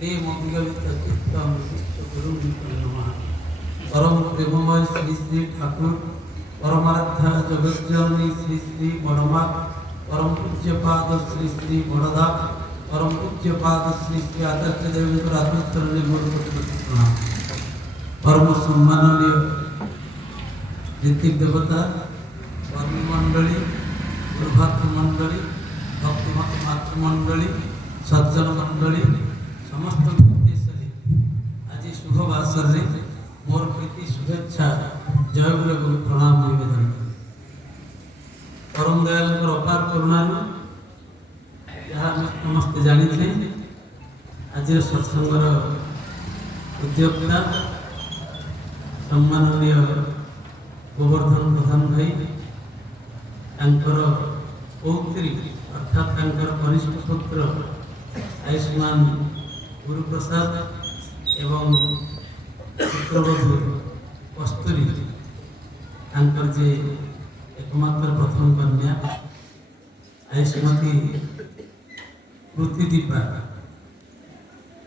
प्रेम चित्तम गुरु नमः। परम प्रेममय श्री श्री ठाकुर परमाराध्या जगज्जननी श्री श्री बड़मा परम पूज्यपाद श्री श्री बड़दा परम पूज्यपाद श्री श्री आचार्य देवेंद्र आत्मचरणी प्रणाम। परम सम्माननीय ऋतिक देवता कर्मी मंडली दुर्भाग्य मंडली भक्ति मातृमंडली सज्जन मंडली समस्त उद्देश्य आज शुभ बासर मोर प्रीति शुभेच्छा जय गुरु प्रणाम निवेदन। परम दयाल अपार करुणा जहाँ समस्त जानी आज सत्संगर उद्योक्ता सम्माननीय गोवर्धन प्रधान भाई पौत्री अर्थात कनिष्ठ पुत्र आयुष्मान गुरुप्रसाद एवं पुत्रवधू कस्तूरी जे एकमात्र प्रथम कन्या आयुष्मती कृति दीपा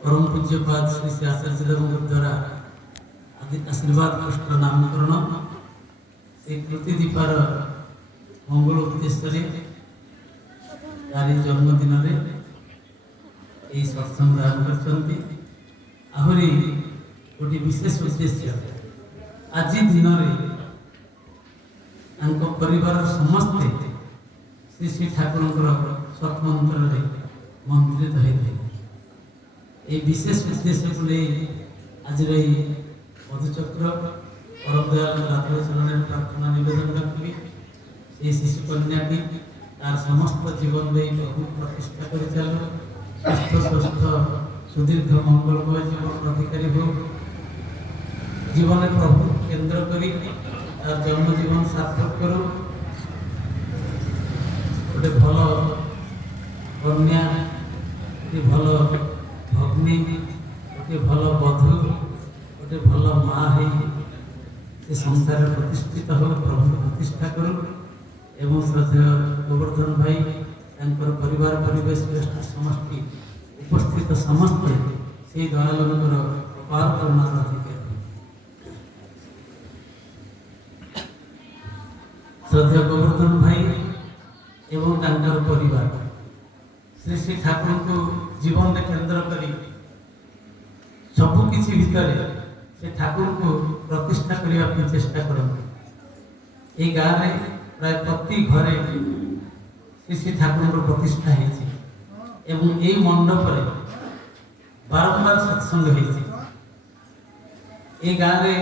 परम पूज्यपाद श्री श्री आचार्य देव द्वारा आशीर्वाद पुष्प नामकरण से कृति दीपार मंगल उद्देश्य तारी जन्मदिन यही सत्संग आयोजन आहरी गोटे विशेष उद्देश्य आज दिन परिवार समस्ते श्री श्री ठाकुर सत्मंत्र मंत्रित होते विशेष उद्देश्य को आज मधुचक्र परम दयाल चरण प्रार्थना निवेदन करी ये शिशु कन्याटी तार समस्त जीवन में प्रभु प्रतिष्ठा कर चलो सुस्थ स्वस्थ सुदीर्घ मंगलमय जीवन अधिकारी हो जीवन प्रभु केंद्र करी तार जन्म जीवन सार्थक करो गोटे भल कन्या गोटे भल भग्नी गोटे भल बधू गोटे भल माँ से संसार प्रतिष्ठित हो प्रभु प्रतिष्ठा करो एवं श्रद्धेय गोवर्धन भाई परिवार परिवेश श्रेष्ठ समष्टि उपस्थित समस्त से दयालुंकर अपार करुणा अधिकारी श्रद्धेय गोवर्धन भाई एवं परिवार श्री श्री ठाकुर को जीवन में केंद्र करी सबकि भितर से ठाकुर को प्रतिष्ठा करने चेष्टा करते गाँव में प्राय प्रति घरे श्री श्री ठाकुर प्रतिष्ठा एवं यही मंडप बारंबार सत्संग ये गाँव में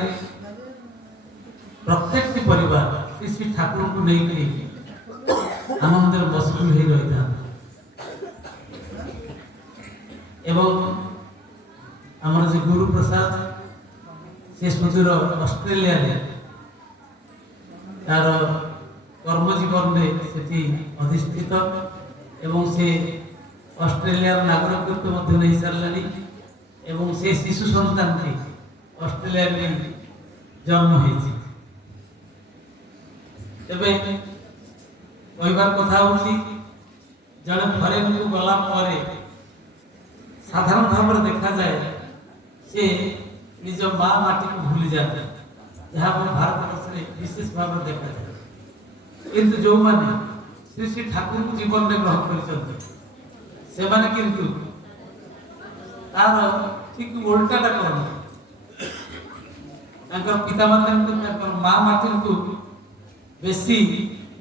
प्रत्येक परिवार श्री श्री ठाकुर को लेकर आनंद मशगुल हो रही था एवं आमर जो गुरु प्रसाद से सुदूर ऑस्ट्रेलिया तार कर्मजीवन में से अधिष्ठित एवं से ऑस्ट्रेलिया नागरिकत्व नहीं सारे एवं से शिशु सन्तान की ऑस्ट्रेलिया में जन्म होती तेरे कहबार कथा हूँ जड़े फरेन को गला साधारण भाव में देखा जाए से निज माँ माटी को भूली जाए जहाँ भारत वर्ष विशेष भाव में देखा जाए किंतु जो माने श्री श्री ठाकुर को जीवन में ग्रहण कर तार ठीक उल्टाटा कर पिता माता माँ माटी को बेसी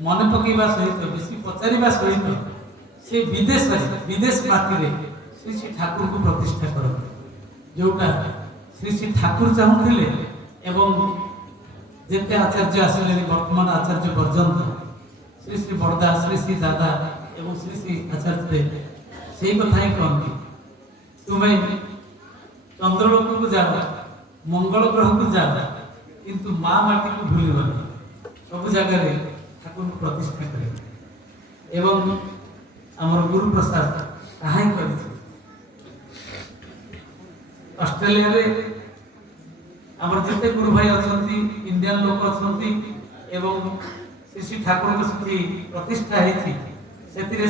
मन पकड़ा सहित बेसी पचारिबा सहित से विदेश माटी श्री श्री ठाकुर को प्रतिष्ठा कर जोटा श्री श्री ठाकुर चाहूले एवं जिते आचार्य आसिले वर्तमान आचार्य पर्यंत श्री श्री बड़दा श्री श्री दादा एवं श्री श्री आचार्य से कथा ही कहती तुम्हें चंद्रलोक को जाओ मंगल ग्रह को जाओ किंतु माँ माटी को भूल सब जगह ठाकुर को प्रतिष्ठा करे एवं आमर गुरु प्रसाद कहाँ कर ऑस्ट्रेलिया रे आमर जिते गुरु भाई अच्छा इंडियन लोक अच्छा एवं श्री श्री ठाकुर को प्रतिष्ठा होती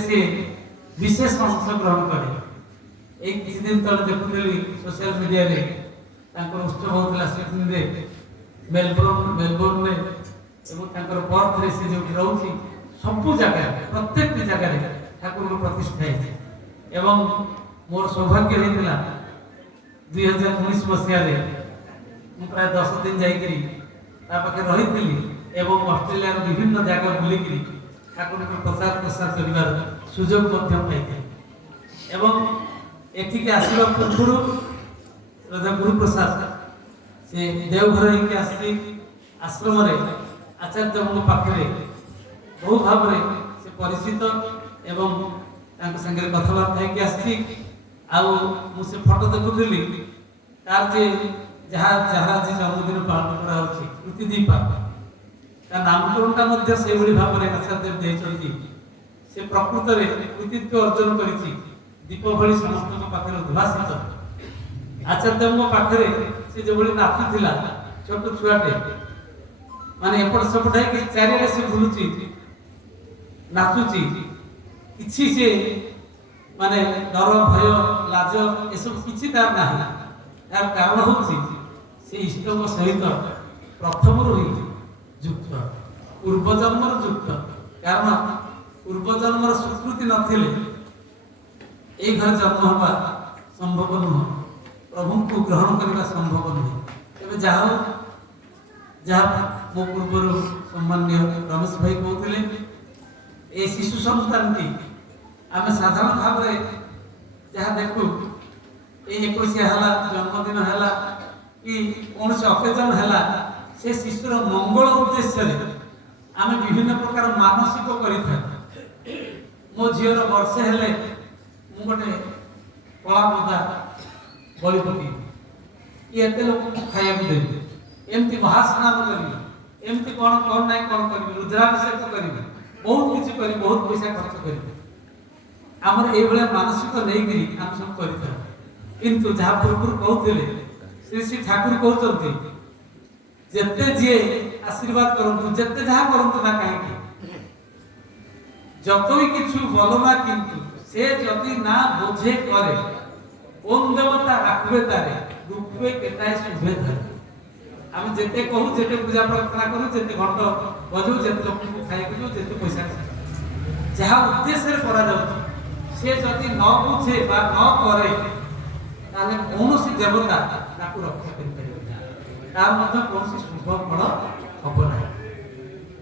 से विशेष अंश ग्रहण करे এই কিছুদিন তଳେ ଦେଖୁଥିଲି সোশ্যাল মিডিয়াରେ ତାଙ୍କର ଉତ୍ସବ ହେଉଥିଲା ସିଡନୀରେ, ମେଲବୋର୍ଣ୍ଣରେ ଏବଂ ତାଙ୍କର ପର୍ଥରେ ସେ ଯେଉଁଠି ରହୁଛି ସବୁ ଜାଗାରେ ପ୍ରତ୍ୟେକଟି ଜାଗାରେ ଠାକୁରଙ୍କ ପ୍ରତିଷ୍ଠା ହେଇଛି। ଏବଂ ମୋର ସୌଭାଗ୍ୟ ହେଇଥିଲା 2019 ମସିହାରେ ମୁଁ ପ୍ରାୟ 10 ଦିନ ଯାଇକରି ତା ପାଖରେ ରହିଥିଲି ଏବଂ ଅଷ୍ଟ୍ରେଲିଆର ବିଭିନ୍ନ ଜାଗା ବୁଲିକରି ଠାକୁରଙ୍କ ପ୍ରଚାର ପ୍ରସାର କରିବାର ସୁଯୋଗ ମଧ୍ୟ ପାଇଥିଲି। ଏବଂ ଏଠିକି ଆସିବା ପୂର୍ବରୁ ରାଜା ଗୁରୁପ୍ରସାଦ ସେ ଦେଓଘର ହେଇକି ଆସିଛି ଆଶ୍ରମରେ ଆଚାର୍ଯ୍ୟଙ୍କ ପାଖରେ ବହୁ ଭାବରେ ସେ ପରିଚିତ ଏବଂ ତାଙ୍କ ସାଙ୍ଗରେ କଥାବାର୍ତ୍ତା ହେଇକି ଆସିଛି। ଆଉ ମୁଁ ସେ ଫଟୋ ଦେଖୁଥିଲି ତାର ଯେ ଯାହାର ଆଜି ଜନ୍ମଦିନ ପାଳନ କରାଯାଉଛି କୃତିଦୀପା, ତା ନାମକରଣଟା ମଧ୍ୟ ସେଇଭଳି ଭାବରେ ଆଚାର୍ଯ୍ୟ ଦେଇଛନ୍ତି। ସେ ପ୍ରକୃତରେ କୃତିତ୍ୱ ଅର୍ଜନ କରିଛି, ଦୀପ ଭଳି ସମସ୍ତଙ୍କ ପାଖରେ ଉଦ୍ଭାସିତ। ଆଚାର୍ଯ୍ୟଙ୍କ ପାଖରେ ସେ ଯେଭଳି ନାଚୁଥିଲା ଛୋଟ ଛୁଆଟେ, ମାନେ ଏପଟ ସେପଟ ହେଇକି ଚାରିଆଡ଼େ ସେ ବୁଲୁଛି ନାଚୁଛି, କିଛି ସେ ମାନେ ଡର ଭୟ ଲାଜ ଏସବୁ କିଛି ତାର ନାହିଁ। ତାର କାରଣ ହେଉଛି ସେ ଇଷ୍ଟଙ୍କ ସହିତ ପ୍ରଥମରୁ ହିଁ ଯୁକ୍ତ, ପୂର୍ବଜନ୍ମର ଯୁକ୍ତ। କାରଣ ପୂର୍ବଜନ୍ମର ସ୍ୱୀକୃତି ନଥିଲେ এই ঘরে জন্ম হওয়া সম্ভব নୁହଁ, প্রভুଙ୍କୁ গ্রহণ করা সম্ভব নୁହେଁ। তবে ଯାହା ମୋ ପୂର୍ବରୁ ସମ୍ମାନୀୟ ରମେଶ ଭାଇ କହୁଥିଲେ, এই ଶିଶୁ ସନ୍ତାନଟି ଆମେ ସାଧାରଣ ଭାବରେ ଯାହା ଦେଖୁ এই 21 ହେଲା, ଜନ୍ମଦିନ ହେଲା କି କୌଣସି ଅକେଜନ ହେଲା, ସେ ଶିଶୁର ମଙ୍ଗଳ ଉଦ୍ଦେଶ୍ୟରେ ଆମେ ବିଭିନ୍ନ ପ୍ରକାର ମାନସିକ କରିଥାଉ। ମୋ ଝିଅର ବର୍ଷେ ହେଲେ ମୁଁ ଗୋଟେ କଳା ମୁଦା ବଳି ପକେଇବି, କି ଏତେ ଲୋକଙ୍କୁ ଖାଇବାକୁ ଦେବି, ଏମିତି ମହାସ୍ନାନ କରିବି, ଏମିତି କ'ଣ ନାହିଁ କ'ଣ କରିବି, ରୁଦ୍ରାଭିଷେକ କରିବି, ବହୁତ କିଛି କରି ବହୁତ ପଇସା ଖର୍ଚ୍ଚ କରିବି। ଆମର ଏଇଭଳିଆ ମାନସିକ ନେଇକିରି ଆମେ ସବୁ କରିଥାଉ। କିନ୍ତୁ ଯାହା ପୂର୍ବରୁ କହୁଥିଲେ ଶ୍ରୀ ଶ୍ରୀ ଠାକୁର କହୁଛନ୍ତି ଯେତେ ଯିଏ ଆଶୀର୍ବାଦ କରନ୍ତୁ, ଯେତେ ଯାହା କରନ୍ତୁ ନା କାହିଁକି, যতই কিছু বলো না কিন্তু সে যদি না বোঝে করে, কোন দেবতা রাখবে তারে রূপে কেটায় শুভে ধরে। আমি যেতে কহু, যেতে পূজা প্রার্থনা করু, যেতে ঘণ্ট বজু, যেতে লোককে খাইବାକୁ দেউ, যেতে পয়সা যাহা উদ্দেশ্যে করা যাচ্ছে, সে যদি ন বুঝে বা ন করে তাহলে কৌশি দেবতা তাকে রক্ষা করিপারিবে না, তার মধ্যে কৌশি শুভ ফল হব না।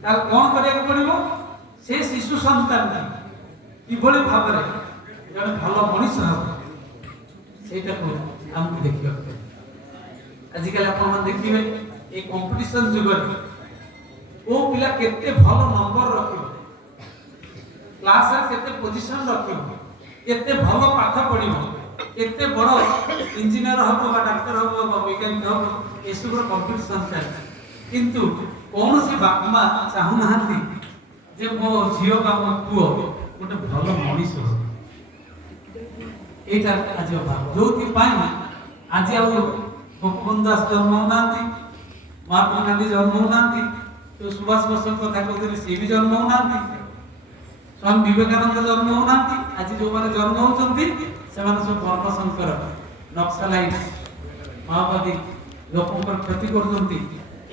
তাহলে কଣ କରିବାକୁ ପଡ଼ିବ? ସେ ଶିଶୁ ସନ୍ତାନଟି କିଭଳି ଭାବରେ ଜଣେ ଭଲ ମଣିଷ ହେବ ସେଇଟାକୁ ଆମକୁ ଦେଖିବାକୁ ପଡ଼ିବ। ଆଜିକାଲି ଆପଣମାନେ ଦେଖିବେ এই କମ୍ପିଟିସନ ଯୁଗରେ କୋଉ ପିଲା କେତେ ଭଲ ନମ୍ବର ରଖିବ, କ୍ଲାସରେ କେତେ ପୋଜିସନ ରଖିବ, କେତେ ଭଲ ପାଠ ପଢିବ, କେତେ ବଡ଼ ଇଞ୍ଜିନିୟର ହେବ ବା ଡାକ୍ତର ହେବ ବା ବୈଜ୍ଞାନିକ ହେବ, ଏସବୁର କମ୍ପିଟିସନ ଚାଲିଛି। କିନ୍ତୁ କୌଣସି ବାପା ମା ଚାହୁଁନାହାନ୍ତି যে ମୋ ଝିଅ ବା ମୋ ପୁଅ ଗୋଟେ ଭଲ ମଣିଷ ହଉ। এইটা ଆଜି ଅଭାବ, ଯୋଉଥିପାଇଁ ଆଜି ଆଉ ଗୋପବନ୍ଧୁ ଦାସ ଜନ୍ମ ହଉନାହାନ୍ତି, ମହାତ୍ମା ଗାନ୍ଧୀ ଜନ୍ମ ହଉନାହାନ୍ତି, ଯୋଉ ସୁଭାଷ ବୋଷଙ୍କ କଥା କହୁଥିଲେ ସିଏ ବି ଜନ୍ମ ହଉନାହାନ୍ତି, ସ୍ୱାମୀ ବିବେକାନନ୍ଦ ଜନ୍ମ ହଉନାହାନ୍ତି। ଆଜି ଯୋଉମାନେ ଜନ୍ମ ହଉଛନ୍ତି ସେମାନେ ସବୁ ବର୍ଣ୍ଣଶଙ୍କର, ନକ୍ସଲାଇଟ, ମାଓବାଦୀ ଲୋକଙ୍କର କ୍ଷତି କରୁଛନ୍ତି,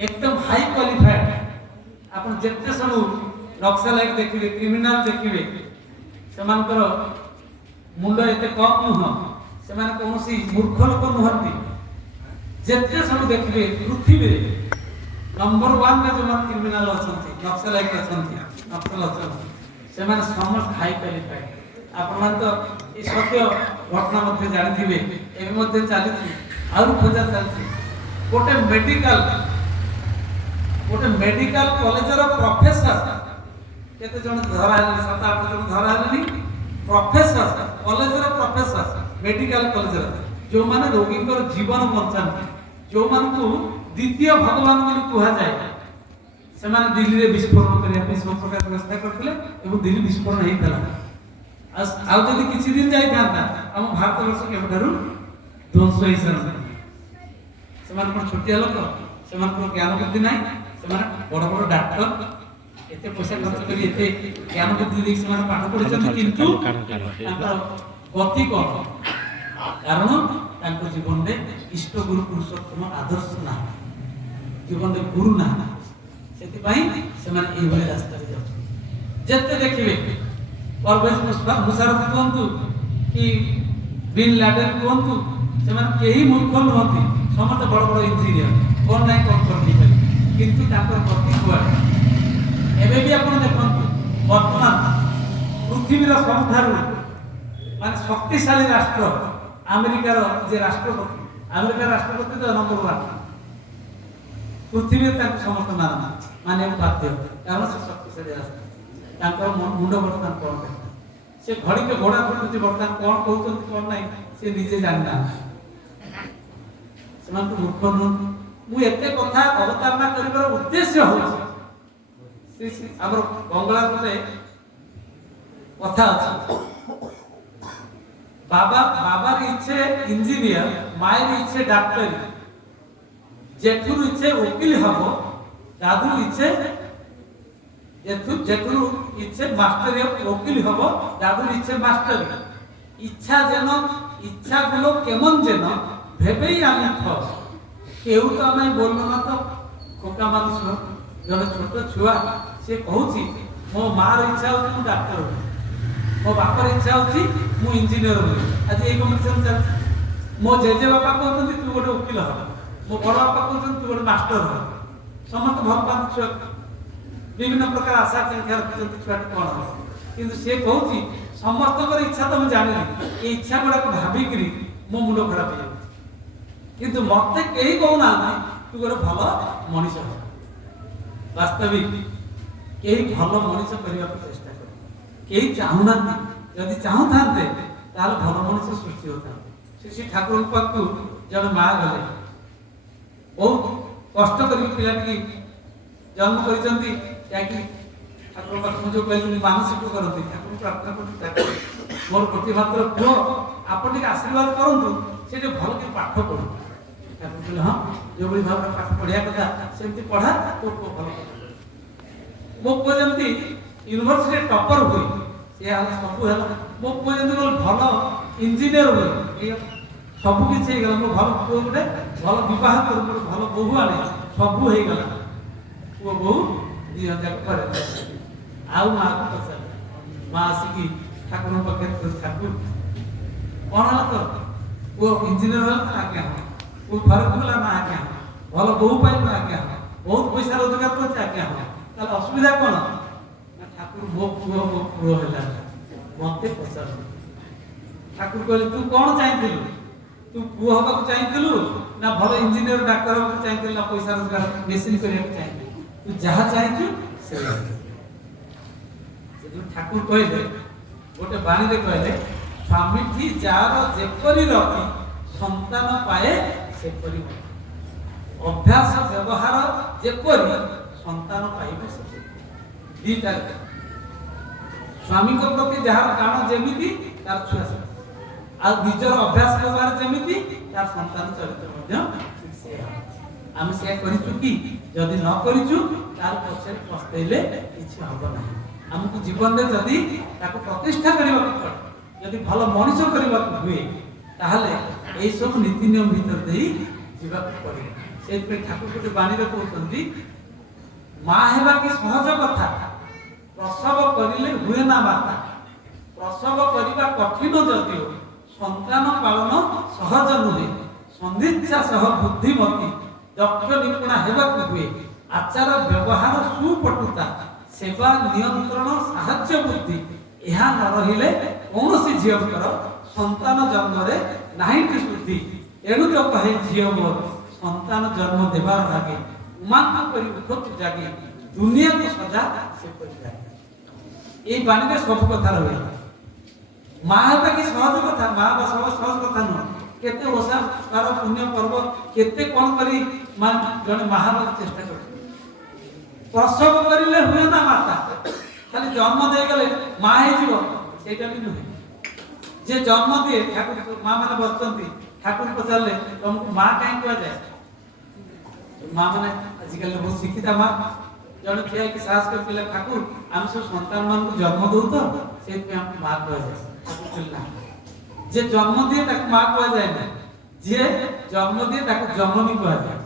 ଏକଦମ ହାଇ କ୍ୱାଲିଫାଏଡ। ଆପଣ ଯେତେ ସବୁ ନକ୍ସଲାଇଟ ଦେଖିବେ, କ୍ରିମିନାଲ ଦେଖିବେ, ସେମାନଙ୍କର ମୁଣ୍ଡ ଏତେ କମ୍ ନୁହଁ, ସେମାନେ କୌଣସି ମୂର୍ଖ ଲୋକ ନୁହନ୍ତି। ଯେତେ ସବୁ ଦେଖିବେ ପୃଥିବୀରେ ନମ୍ବର 1ରେ ଯେଉଁମାନେ କ୍ରିମିନାଲ ଅଛନ୍ତି, ନକ୍ସଲାଇଟ ଅଛନ୍ତି, ନକ୍ସଲ ଅଛନ୍ତି, ସେମାନେ ସମସ୍ତେ ହାଇ କ୍ୱାଲିଫାଏଡ। ଆପଣମାନେ ତ ଏ ସତ୍ୟ ଘଟଣା ମଧ୍ୟ ଜାଣିଥିବେ, ଏବେ ମଧ୍ୟ ଚାଲିଛି, ଆହୁରି ଖୋଜା ଚାଲିଛି। ଗୋଟେ ମେଡିକାଲ କଲେଜର ପ୍ରଫେସର କେତେ ଜଣ ଧରା ହେଲେଣି, 7-8 ଜଣ ଧରା ହେଲେଣି। ପ୍ରଫେସର, କଲେଜର ପ୍ରଫେସର, ମେଡିକାଲ କଲେଜର, ଯେଉଁମାନେ ରୋଗୀଙ୍କର ଜୀବନ ବଞ୍ଚାନ୍ତି, ଯେଉଁମାନଙ୍କୁ ଦ୍ୱିତୀୟ ଭଗବାନ ବୋଲି କୁହାଯାଏ, ସେମାନେ ଦିଲ୍ଲୀରେ ବିସ୍ଫୋରଣ କରିବା ପାଇଁ ସବୁ ପ୍ରକାର ବ୍ୟବସ୍ଥା କରିଥିଲେ ଏବଂ ଦିଲ୍ଲୀ ବିସ୍ଫୋରଣ ହେଇଥିଲା। ଆଉ ଯଦି କିଛି ଦିନ ଯାଇଥାନ୍ତା ଆମ ଭାରତବର୍ଷ କେବେଠାରୁ ଧ୍ୱଂସ ହେଇସାରନ୍ତା। ସେମାନେ କ'ଣ ଛୋଟିଆ ଲୋକ? ସେମାନଙ୍କର ଜ୍ଞାନ ବୁଦ୍ଧି ନାହିଁ, ସେମାନେ ବଡ଼ ବଡ଼ ଡାକ୍ତର, ଏତେ ପଇସା ଖର୍ଚ୍ଚ କରି ଏତେ ଜ୍ଞାନ ବୁଦ୍ଧି ଦେଇକି ସେମାନେ ପାଠ ପଢିଛନ୍ତି, କିନ୍ତୁ ତାଙ୍କର ଗତି କ'ଣ? କାରଣ ତାଙ୍କ ଜୀବନରେ ଇଷ୍ଟ ଗୁରୁ ପୁରୁଷୋତ୍ତମ ଆଦର୍ଶ ନାହିଁ, ଜୀବନରେ ଗୁରୁ ନାହିଁ, ସେଥିପାଇଁ ସେମାନେ ଏଇଭଳି ରାସ୍ତାରେ ଯାଉଛନ୍ତି। ଯେତେ ଦେଖିବେ ପରଭେଜ ମୁଶାରଫ କୁହନ୍ତୁ କି ବିନ୍ ଲାଡେନ କୁହନ୍ତୁ, ସେମାନେ କେହି ମୂର୍ଖ ନୁହନ୍ତି, ସମସ୍ତେ ବଡ଼ ବଡ଼ ଇଞ୍ଜିନିୟର, କ'ଣ ନାହିଁ କ'ଣ କରିଦେଇପାରିବେ, କିନ୍ତୁ ତାଙ୍କର ଗତି କୁଆଡ଼େ। ଏବେ ବି ଆପଣ ଦେଖନ୍ତୁ ବର୍ତ୍ତମାନ ପୃଥିବୀର ସବୁଠାରୁ ମାନେ ଶକ୍ତିଶାଳୀ ରାଷ୍ଟ୍ର ଆମେରିକାର ଯେ ରାଷ୍ଟ୍ରପତି, ଆମେରିକାର ରାଷ୍ଟ୍ରପତି ତ ନମ୍ବର 1 ପୃଥିବୀରେ, ତାଙ୍କୁ ସମସ୍ତେ ମାନିବାକୁ ବାଧ୍ୟ, କାରଣ ସେ ଶକ୍ତିଶାଳୀ ରାଷ୍ଟ୍ର। ତାଙ୍କର ମୁଣ୍ଡ ବର୍ତ୍ତମାନ କ'ଣ ଦେଖ, ସେ ଘଡ଼ିକେ ଘୋଡ଼ା ବୁଲୁଛି, ବର୍ତ୍ତମାନ କ'ଣ କହୁଛନ୍ତି କ'ଣ ନାହିଁ ସେ ନିଜେ ଜାଣିନାହାନ୍ତି। ସେମାନେ ତ ମୂର୍ଖ ନୁହନ୍ତି। ମୁଁ ଏତେ କଥା ଅବତାରଣା କରିବାର ଉଦ୍ଦେଶ୍ୟ ହେଉଛି, ଆମର ବଙ୍ଗଳାର ଗୋଟେ କଥା ଅଛି, বাবার ইচ্ছে ইঞ্জিনিয়ার, মায়ের ইচ্ছে ডাক্তারি, জেঠুর ইচ্ছে উকিল হব, দাদুর ইচ্ছে জেঠুর ইচ্ছে মাস্টারি উকিল হব, দাদুর ইচ্ছে মাস্টারি। ইচ্ছা যেন ইচ্ছাগুলো কেমন যেন ভেবেই আমি কেউ তো আমায় বললো না তো খোকা মানুষ জনে ছোট ছুয়া সে কହୁଛି ମୋ ମାର ଇଚ୍ଛା ହେଉଛି ମୁଁ ଡାକ୍ତର ହେବି, ମୋ ବାପର ଇଚ୍ଛା ହେଉଛି ମୁଁ ଇଞ୍ଜିନିୟର ହେବି। ଆଜି ଏଇ କମ୍ପିଟିସନ ଚାଲିଛି। ମୋ ଜେଜେ ବାପା କହୁଛନ୍ତି ତୁ ଗୋଟେ ଓକିଲ ହ, ମୋ ବଡ଼ ବାପା କହୁଛନ୍ତି ତୁ ଗୋଟେ ମାଷ୍ଟର ହ। ସମସ୍ତେ ଭଲ ପାଆନ୍ତି ଛୁଆ, ବିଭିନ୍ନ ପ୍ରକାର ଆଶା ଆକାଂକ୍ଷା ରଖିଛନ୍ତି ଛୁଆଟି କ'ଣ ହବ, କିନ୍ତୁ ସେ କହୁଛି ସମସ୍ତଙ୍କର ଇଚ୍ଛା ତ ମୁଁ ଜାଣିନି, ଏ ଇଚ୍ଛା ଗୁଡ଼ାକୁ ଭାବିକିରି ମୋ ମୁଣ୍ଡ ଖରାପ ହେଇଯାଉଛି, କିନ୍ତୁ ମତେ କେହି କହୁନାହାନ୍ତି ତୁ ଗୋଟେ ଭଲ ମଣିଷ ହ। ବାସ୍ତବିକ କେହି ଭଲ ମଣିଷ କରିବାକୁ ଚେଷ୍ଟା କରେ, କେହି ଚାହୁଁନାହାନ୍ତି। ଯଦି ଚାହୁଁଥାନ୍ତେ ତାହେଲେ ଭଲ ମଣିଷ ସୃଷ୍ଟି ହୋଇଥାନ୍ତେ। ଶ୍ରୀ ଠାକୁରଙ୍କ ପାଖକୁ ଜଣେ ମା ଗଲେ, ବହୁତ କଷ୍ଟ କରିକି ପିଲାଟିକି ଜନ୍ମ କରିଛନ୍ତି, ଯାହାକି ଠାକୁର ପାଖକୁ ଯେଉଁ କହିଲେ ମାନସିକ କରନ୍ତି, ଠାକୁରଙ୍କୁ ପ୍ରାର୍ଥନା କରନ୍ତି ମୋର ଗୋଟିଏ ମାତ୍ର ପୁଅ, ଆପଣ ଟିକେ ଆଶୀର୍ବାଦ କରନ୍ତୁ ସେ ଟିକେ ଭଲ ଟିକେ ପାଠ ପଢୁ। ଠାକୁର କହିଲେ ହଁ, ଯେଉଁଭଳି ଭାବରେ ପାଠ ପଢିବା କଥା ସେମିତି ପଢା, ତୋ ପୁଅ ଭଲ। ମୋ ପୁଅ ଯେମିତି ୟୁନିଭର୍ସିଟିରେ ଟପର ହୁଏ, ସେ ସବୁ ହେଲା। ମୋ ପୁଅ ଯେମିତି ଭଲ ଇଞ୍ଜିନିୟର ହୁଏ, ସବୁ କିଛି ହେଇଗଲା। ମୋ ଭଲ ପୁଅ ଗୋଟେ ଭଲ ବିବାହ କରୁ, ଗୋଟେ ଭଲ ବୋହୂ ଆଣେ, ସବୁ ହେଇଗଲା। ପୁଅ ବୋହୂ ଦି ହଜାର ପରେ ଆଉ ମାଆକୁ ପଚାରିଲେ, ମା ଆସିକି ଠାକୁରଙ୍କ ପାଖରେ ଠାକୁର କ'ଣ ହେଲା ତ ପୁଅ ଇଞ୍ଜିନିୟର ହେଲା ନା? ଆଜ୍ଞା ହଁ। ପୁଅ ଘରେ ଗଲା ନା? ଆଜ୍ଞା ହଁ। ଭଲ ବୋହୂ ପାଇଲ ନା? ଆଜ୍ଞା ହଁ। ବହୁତ ପଇସା ରୋଜଗାର କରୁଛି? ଆଜ୍ଞା ହଁ। ତାହେଲେ ଅସୁବିଧା କ'ଣ? ନା ଠାକୁର ମୋ ପୁଅ ହେଲା, ମତେ ପଚାର। ଠାକୁର କହିଲେ ତୁ କ'ଣ ଚାହିଁଥିଲୁ? ତୁ ପୁଅ ହବାକୁ ଚାହିଁଥିଲୁ ନା ଭଲ ଇଞ୍ଜିନିୟର ଡାକ୍ତର ହବାକୁ ଚାହିଁଥିଲୁ ନା ପଇସା ରୋଜଗାର ମେସିନ୍ କରିବାକୁ ଚାହିଁଥିଲୁ? ତୁ ଯାହା ଚାହିଁଛୁ ସେଇଆ। ଠାକୁର କହିଲେ ଗୋଟେ ବାଣୀରେ କହିଲେ, ସ୍ୱାମୀଠି ଯାର ଯେପରି ରଖି ସନ୍ତାନ ପାଏ ସେପରି ଅଭ୍ୟାସ ବ୍ୟବହାର ଯେପରି ସନ୍ତାନ ପାଇବ ସେପରି। ଦିଟା ସ୍ୱାମୀଙ୍କ ପ୍ରତି ଯାହାର କାମ ଯେମିତି ତାର ଛୁଆ ସେମିତି, ଆଉ ନିଜର ଅଭ୍ୟାସ ବ୍ୟବହାର ଯେମିତି ତାର ସନ୍ତାନ ଚରିତ୍ର ମଧ୍ୟ ସେଇଆ। ଆମେ ସେଇଆ କରିଛୁ କି? ଯଦି ନ କରିଛୁ ତାର ପଛରେ ପସ୍ତେଇଲେ କିଛି ହବ ନାହିଁ। ଆମକୁ ଜୀବନରେ ଯଦି ତାକୁ ପ୍ରତିଷ୍ଠା କରିବାକୁ ପଡ଼େ, ଯଦି ଭଲ ମଣିଷ କରିବାକୁ ହୁଏ, ତାହେଲେ ଏଇସବୁ ନୀତି ନିୟମ ଭିତରେ ଦେଇ ଯିବାକୁ ପଡ଼ିବ। ସେଇଥିପାଇଁ ଠାକୁର ଗୋଟେ ବାଣୀରେ କହୁଛନ୍ତି, ମା ହେବା କି ସହଜ କଥା, ପ୍ରସବ କରିଲେ ହୁଏ ନା ମାତା। ପ୍ରସବ କରିବା କଠିନ ଯଦିଓ ସନ୍ତାନ ପାଳନ ସହଜ ନୁହେଁ। ସନ୍ଧିଚ୍ଛା ସହ ବୁଦ୍ଧିମତୀ ଦକ୍ଷ ନିପୁଣା ହେବାକୁ ହୁଏ। ଆଚାର ବ୍ୟବହାର ସୁପଟୁତା ସେବା ନିୟନ୍ତ୍ରଣ ସାହାଯ୍ୟ ବୁଦ୍ଧି ଏହା ନ ରହିଲେ କୌଣସି ଝିଅଙ୍କର ସନ୍ତାନ ଜନ୍ମରେ ନାହିଁଟି ଶୁଦ୍ଧି। ଏଣୁ ତ କହେ ଝିଅ ମୋର ସନ୍ତାନ ଜନ୍ମ ଦେବାର ଲାଗେ, ଉମାଙ୍କ କରି ଉଠକୁ ଜାଗେ, ଦୁନିଆକୁ ସଜା ସେ କରିଯାଏ। এই বাণীতে সব কথা রয়েছে। মা হেবা কি সহজ কথা? মা বা সহজ কথা নয়। কেতে ওষা বার পুণ্য পর্ব কেতে কোন করি জনে মা হবার চেষ্টা করে। প্রসব করিলে হুয়ে না মাতা, খালি জন্ম দিয়ে গেলে মা হয়ে যাব সেটা বি নুহে। যে জন্ম দিয়ে ঠাকুর মা মানে বসছেন, ঠাকুর পচারলে তোমাকে মা কাই কুয়া যায়? মা মানে আজকাল বহুত শিক্ষিতা মা জনে ঠিয়া কি সাহস করে কইলে, ঠাকুর আমি সব সন্তান মানুষ জন্ম দেউ তো সেইপাই আমি মা কুয়া যায়। ঠাকুর কইলে না, যে জন্ম দিয়ে তাকে মা কুହାଯାଏ না, যে জন্ম দিয়ে তাকে জননী কুହାଯାଏ।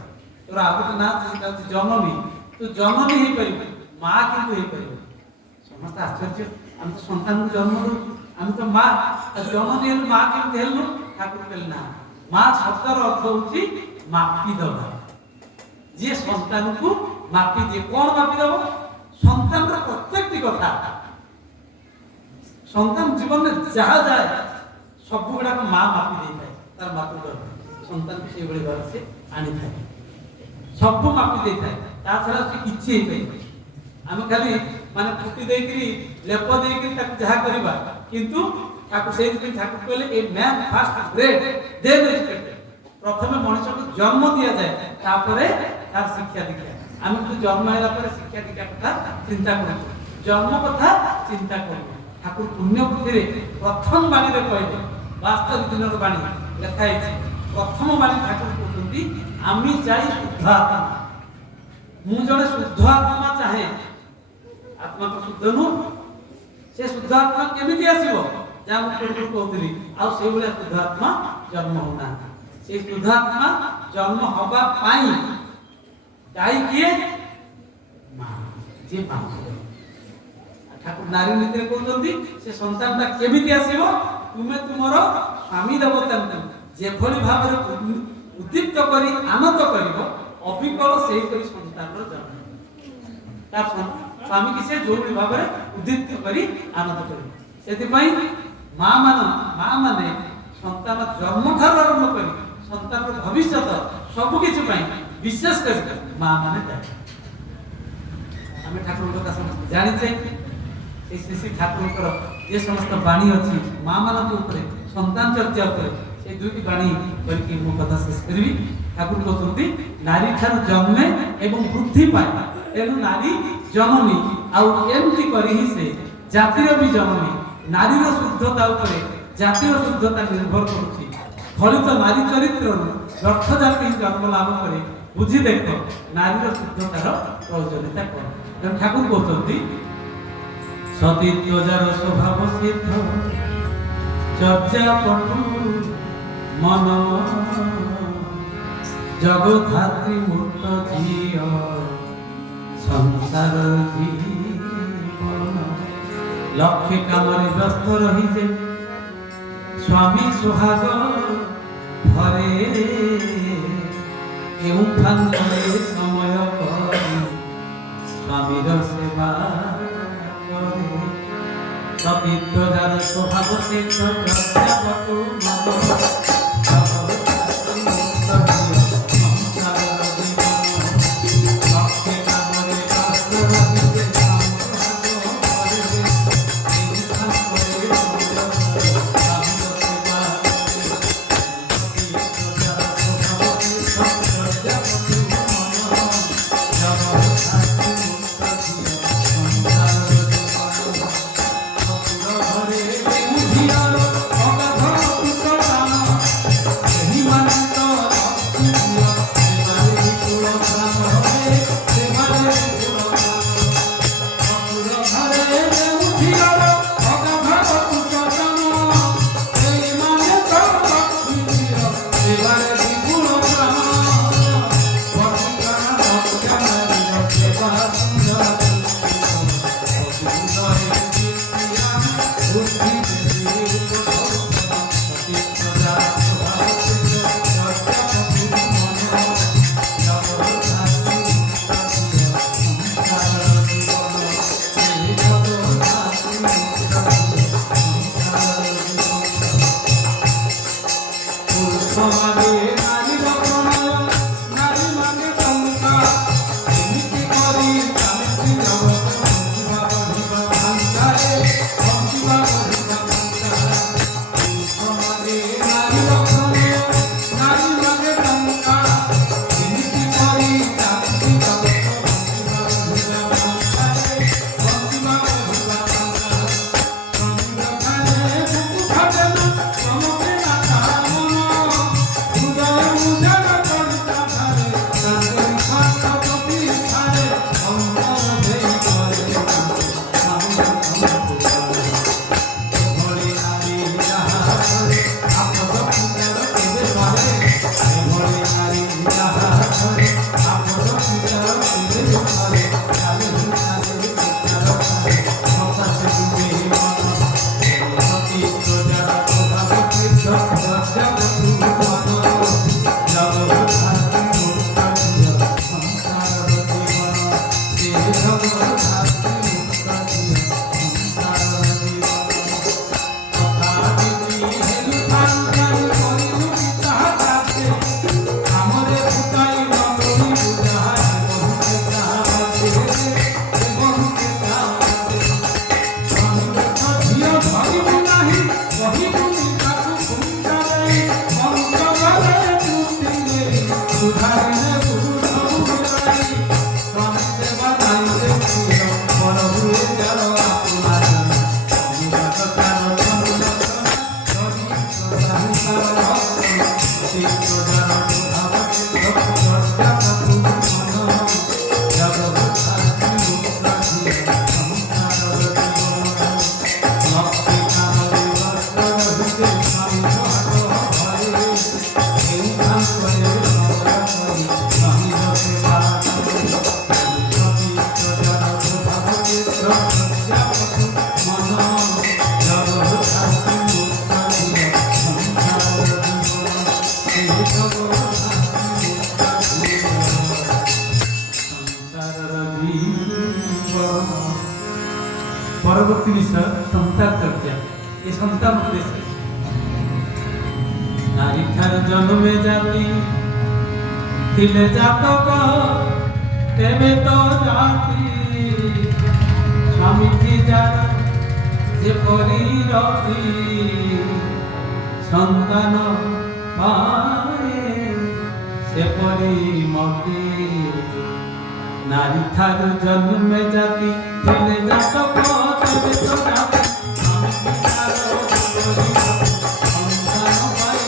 তোর ଆଉ ଗୋଟେ ନାଁ ସେଟା ହଉଛି ଜନନୀ। ତୁ ଜନନୀ ହେଇପାରିବୁ, ମା କିନ୍ତୁ ହେଇପାରିବୁ। ସମସ୍ତେ ଆଶ୍ଚର୍ଯ୍ୟ, ଆମେ ତ ସନ୍ତାନକୁ ଜନ୍ମ ଦଉଛୁ, ଆମେ ତ ମା, ଜନନୀ ହେଲୁ, ମା କେମିତି ହେଲୁ? ଠାକୁର କହିଲେ ନା, ମା ଶବ୍ଦର ଅର୍ଥ ହଉଛି ମାପି ଦବା। ଯିଏ ସନ୍ତାନକୁ ମାପି ଦିଏ। କଣ ମାପି ଦବ? ସନ୍ତାନର ପ୍ରତ୍ୟେକଟି କଥା, ସନ୍ତାନ ଜୀବନରେ ଯାହା ଯାଏ ସବୁ ଗୁଡାକ ମା ମାପି ଦେଇଥାଏ। ତାର ମାତୃଗର୍ଭ ସନ୍ତାନକୁ ସେଇଭଳି ଭାବରେ ସେ ଆଣିଥାଏ, ସବୁ ମାପି ଦେଇଥାଏ। ତା ଛଡା ସେ କିଛି ହେଇପାରିବ। ଆମେ ଖାଲି ମାନେ ଫୁଟି ଦେଇକିରି ଲେପ ଦେଇକିରି ତାକୁ ଯାହା କରିବା, କିନ୍ତୁ ତାକୁ ସେଇଥିପାଇଁ ଠାକୁର କହିଲେ a man first great then educated. ପ୍ରଥମେ ମଣିଷକୁ ଜନ୍ମ ଦିଆଯାଏ, ତାପରେ ତାର ଶିକ୍ଷା ଦୀକ୍ଷା। ଆମେ କିନ୍ତୁ ଜନ୍ମ ହେଲା ପରେ ଶିକ୍ଷା ଦୀକ୍ଷା କଥା ଚିନ୍ତା କରୁଛୁ, ଜନ୍ମ କଥା ଚିନ୍ତା କରୁଛୁ। ଠାକୁର ପୁଣ୍ୟପୁଥିରେ ପ୍ରଥମ ବାଣୀରେ କହିଲେ, ବାସ୍ତବ ଦିନର ବାଣୀ ଲେଖା ହେଇଛି। ପ୍ରଥମ ବାଣୀ ଠାକୁର କହୁଛନ୍ତି, আমি চাই শুদ্ধ আত্মা। ମୁଁ ଜଣେ ଶୁଦ୍ଧ ଆତ୍ମା ଚାହେଁ। ଆତ୍ମା ତ ଶୁଦ୍ଧ ନୁହଁ। ସେ ଶୁଦ୍ଧ ଆତ୍ମା କେମିତି ଆସିବ? ଯାହା ମୁଁ ପୂର୍ବରୁ କହୁଥିଲି, ଆଉ ସେଇଭଳିଆ ଶୁଦ୍ଧ ଆତ୍ମା ଜନ୍ମ ହଉନାହାନ୍ତି। ସେଇ ଶୁଦ୍ଧ ଆତ୍ମା ଜନ୍ମ ହବା ପାଇଁ ଦାୟୀ କିଏ? ମା, ଯିଏ ମା। ଠାକୁର ନାରୀ ନୀତିରେ କହୁଛନ୍ତି, ସେ ସନ୍ତାନଟା କେମିତି ଆସିବ? ତୁମେ ତୁମର ସ୍ୱାମୀ ଦେବତାଙ୍କୁ ଯେଭଳି ଭାବରେ ଉଦ୍ଦୀପ୍ତ କରି ଆନନ୍ଦ କରିବ, ଅବିକଳ ସେହିପରି ସନ୍ତାନର ଜନ୍ମ। ତା ସ୍ୱାମୀକି ସେ ଯୋଉଭଳି ଭାବରେ ଉଦ୍ଦୀପ୍ତ କରି ଆନନ୍ଦ କରିବ। ସେଥିପାଇଁ ମା ମାନେ ସନ୍ତାନ ଜନ୍ମଠାରୁ ଆରମ୍ଭ କରି ସନ୍ତାନର ଭବିଷ୍ୟତ ସବୁକିଛି ପାଇଁ ବିଶେଷ କରି ମା ମାନେ ଦାୟୀ। ଆମେ ଠାକୁରଙ୍କ କଥା ସମସ୍ତେ ଜାଣିଛେ। ଶ୍ରୀ ଶ୍ରୀ ଠାକୁରଙ୍କର ଯେ ସମସ୍ତ ବାଣୀ ଅଛି ମା ମାନଙ୍କ ଉପରେ, ସନ୍ତାନ ଚର୍ଚ୍ଚା ଉପରେ, ସେ ଦୁଇଟି ବାଣୀ କରିକି ମୁଁ କଥା ଶେଷ କରିବି। ଠାକୁର କହୁଛନ୍ତି, ନାରୀ ଠାରୁ ଜନ୍ମେ ଏବଂ ବୃଦ୍ଧି ପାଏ, ତେଣୁ ନାରୀ ଜନନୀ। ଆଉ ଏମିତି କରି ହିଁ ସେ ଜାତିର ବି ଜନନୀ। ନାରୀର ଶୁଦ୍ଧତା ଉପରେ ଜାତିର ଶୁଦ୍ଧତା ନିର୍ଭର କରୁଛି। ଫଳିତ ନାରୀ ଚରିତ୍ରରୁ ରଥ ଜାତି ଜନ୍ମ ଲାଭ କରେ। ବୁଝି ଦେଖ ନାରୀର ଶୁଦ୍ଧତାର ପ୍ରୟୋଜନୀୟତା କଣ। ତେଣୁ ଠାକୁର କହୁଛନ୍ତି, ସତୀତ୍ୱ ଯାର ସ୍ୱଭାବ ସିଦ୍ଧ, ଚର୍ଚ୍ଚା ପଟୁ ମନ, ଜଗଧାତ୍ରୀ ମୂର୍ତ୍ତ ଝିଅ, ସଂସାର ଜୀବନ। ଲକ୍ଷ୍ୟ କାମରେ ବ୍ୟସ୍ତ ରହିছে, ସ୍ୱାମୀ ସୁହାଗ ଘରେ, କେଉଁ ଫାଙ୍କରେ ସମୟ କରି ସ୍ୱାମୀର ସେବା করে। ସତୀତ୍ୱ ଯାର ସ୍ୱଭାବ ସିଦ୍ଧ, ଚର୍ଚ୍ଚା ପଟୁ ମନ, পরবর্তী বিষয় সন্তান চর্চা। এই সন্তান উদ্দেশ্যে নারীঠার জন্মে জাতি দিলে জাতক তেবে তো জাতি স্বামীজি যারা যে পরিরতি সন্তান পায় সে পরিমতি নারীঠার জন্মে জাতি দিলে জাতক তেবে তো জাতি স্বামীজি যারা সন্তান পায়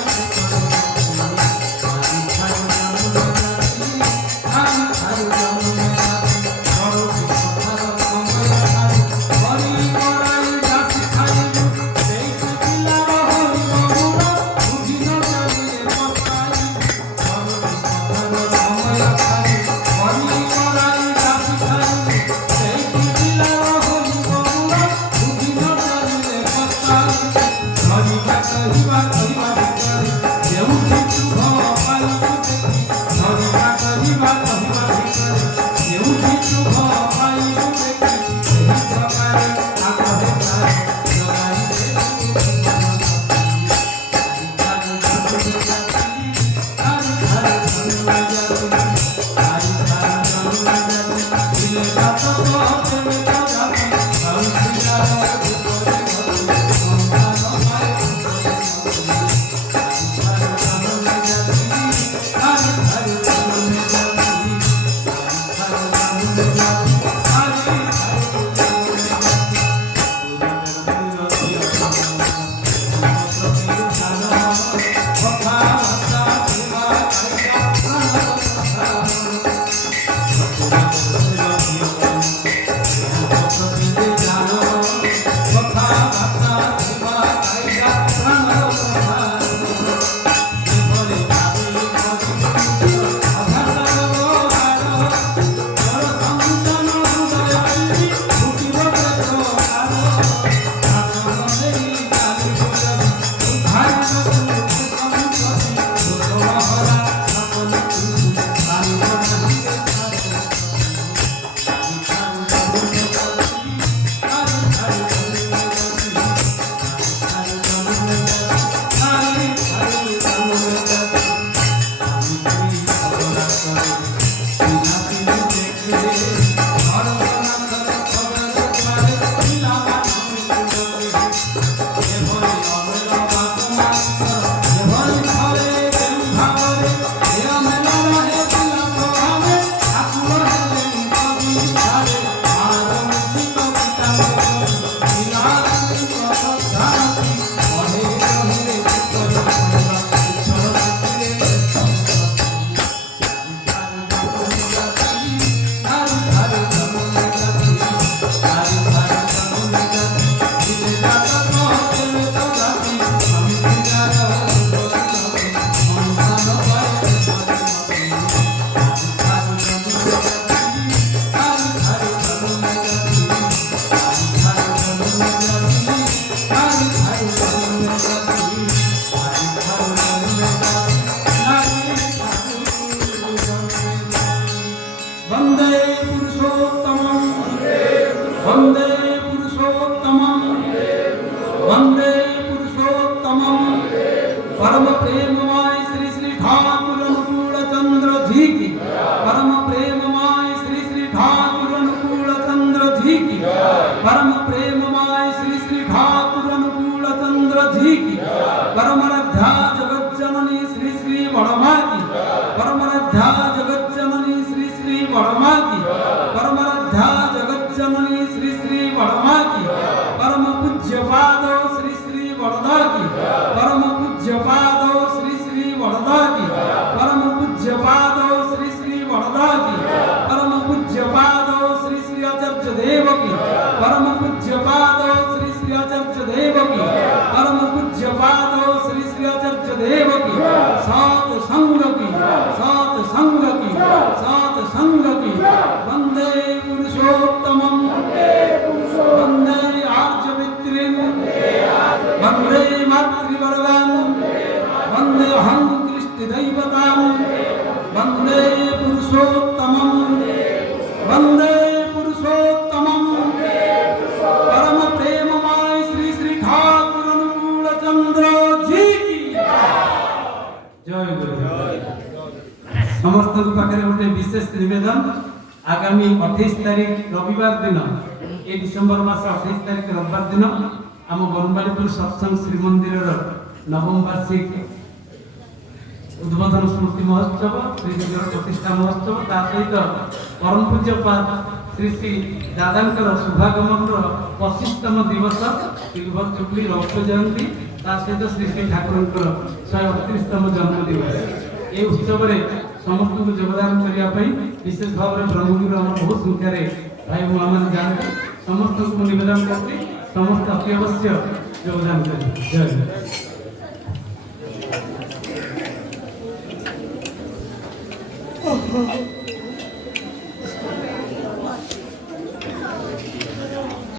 प्रेममय श्री श्री ठाकुर अनुकूल चंद्र जी की, परम प्रेममय श्री श्री ठाकुर अनुकूल चंद्र जी की, परम प्रेममय श्री श्री ठाकुर अनुकूल चंद्र जी की, परमरध्या जगत जननी श्री श्री बड़मा की, परमरध्या जगत जननी श्री श्री बड़मा की, परमरध्या जगत जननी श्री श्री बड़मा की, परम पूज्य पादो श्री श्री वरदा की, परम पूज्य पादो श्री श्री वरदा की, परम पूज्य पादो श्री श्री वरदा की, परम पूज्य पादो श्री श्री आचार्य देव की, परम पूज्य पादो श्री श्री आचार्य देव की, परम पूज्य पादो श्री श्री आचार्य देव की, सात संग की, सात संग की, सात संग की, वंदे पुरुषोत्तमं, वंदे आर्य मित्रिं, वंदे मातृवर्गं, वंदे अहं कृष्ण दैवतं, वंदे पुरुषोत्तमं, वंदे पुरुषोत्तमं, परम प्रेममय श्री श्री ठाकुर अनुकूल चंद्र जी की जय गुरु। समस्त पाखे गोटे विशेष निवेदन, आगामी 28 तारीख रविवार दिन, ए डिसेम्बर मास 28 तारीख रविवार दिन आम बनवाड़ीपुर सत्संग श्रीमंदिर नवम वार्षिक उद्बोधन स्मृति महोत्सव, श्रीविग्रह प्रतिष्ठा महोत्सव, ता सहित परम पूज्यपाद श्री श्री दादांकर शुभागमन 25तम दिवस सिल्वर जुबली रौप्य जयंती, ता सहित श्री श्री ठाकुर 138तम जन्म दिवस। ए उत्सव समस्त को योगदान करने विशेष भाव में ब्रह्मगिरी आम बहुत संख्यार भाई मैंने जानते, समस्त को निवेदन करते समस्त अति अवश्य योगदान करें। जय